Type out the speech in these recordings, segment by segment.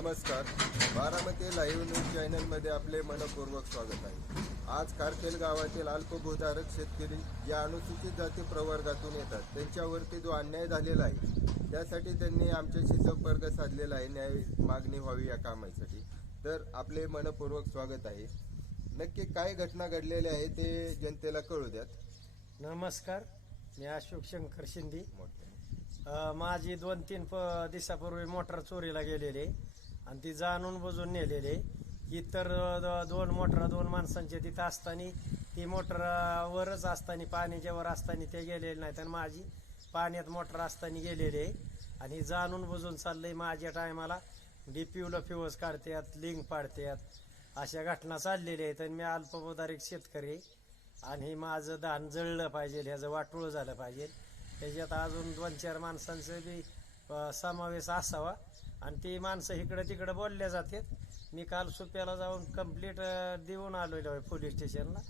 नमस्कार. Baramati live news चॅनलमध्ये आपले मनपूर्वक स्वागत आहे. आज कारखेल गावातील अल्पभूधारक शेतकरी ज्या अनुसूचित जाती प्रवर्गातून येतात. त्यांच्यावरती जो अन्याय झालेला आहे त्यासाठी त्यांनी आमच्याशी संपर्क साधलेला आहे. न्याय मागणी व्हावी या कामासाठी. तर आपले मनपूर्वक स्वागत आहे. नक्की काय घटना घडलेल्या आहे ते जनतेला कळू द्यात. नमस्कार. मी अशोक शंकर शिंदे. माझी दोन तीन प दिवसापूर्वी मोटर चोरीला गेलेले आणि ती जाणून बुजून नेलेले इतर दोन मोटर दोन माणसांचे तिथं असताना ती मोटरावरच असताना पाण्याच्या वर असताना ते गेलेले नाहीत आणि माझी पाण्यात मोटर असताना गेलेले आणि जाणून बुजून चाललंय माझ्या टायमाला. डीपीयूला फ्युज काढतात लिंक पाडतात. अशा घटना चाललेल्या आहेत आणि मी अल्पभूधारिक शेतकरी आणि माझं धान जळलं पाहिजे ह्याचं वाटोळ झालं पाहिजे. त्याच्यात अजून दोन चार माणसांचं बी समावेश असावा. आणि ती माणसं इकडं तिकडं बोलल्या जातात. मी काल सुप्याला जाऊन कंप्लीट देऊन आलेलो आहे पोलीस स्टेशनला.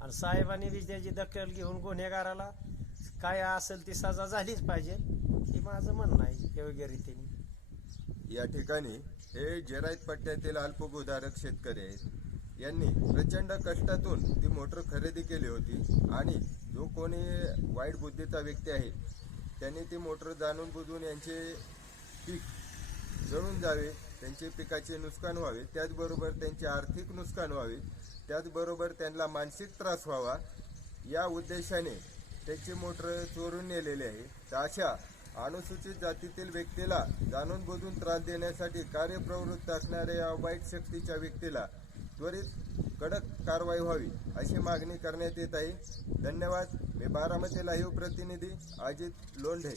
आणि साहेबांनी बी त्याची दखल घेऊन गुन्हेगाराला काय असेल ती सजा झालीच पाहिजे हे माझं म्हणणं आहे योग्य रीतीने या ठिकाणी हे जेराईत पट्ट्यातील अल्पभूधारक शेतकरी आहेत. यांनी प्रचंड कष्टातून ती मोटर खरेदी केली होती आणि जो कोणी वाईट बुद्धीचा व्यक्ती आहे त्यांनी ती मोटर जाणून बुजून यांचे पीक जळून जावे त्यांचे पिकाचे नुकसान व्हावे त्याचबरोबर त्यांचे आर्थिक नुकसान व्हावे त्याचबरोबर त्यांना मानसिक त्रास व्हावा या उद्देशाने त्याची मोटर चोरून नेलेली आहे. तर अशा अनुसूचित जातीतील व्यक्तीला जाणून बुजून त्रास देण्यासाठी कार्यप्रवृत्त असणाऱ्या या वाईट शक्तीच्या व्यक्तीला त्वरित कडक कारवाई व्हावी अशी मागणी करण्यात येत आहे. धन्यवाद. मी बारामती लाईव्ह प्रतिनिधी अजित लोंढे.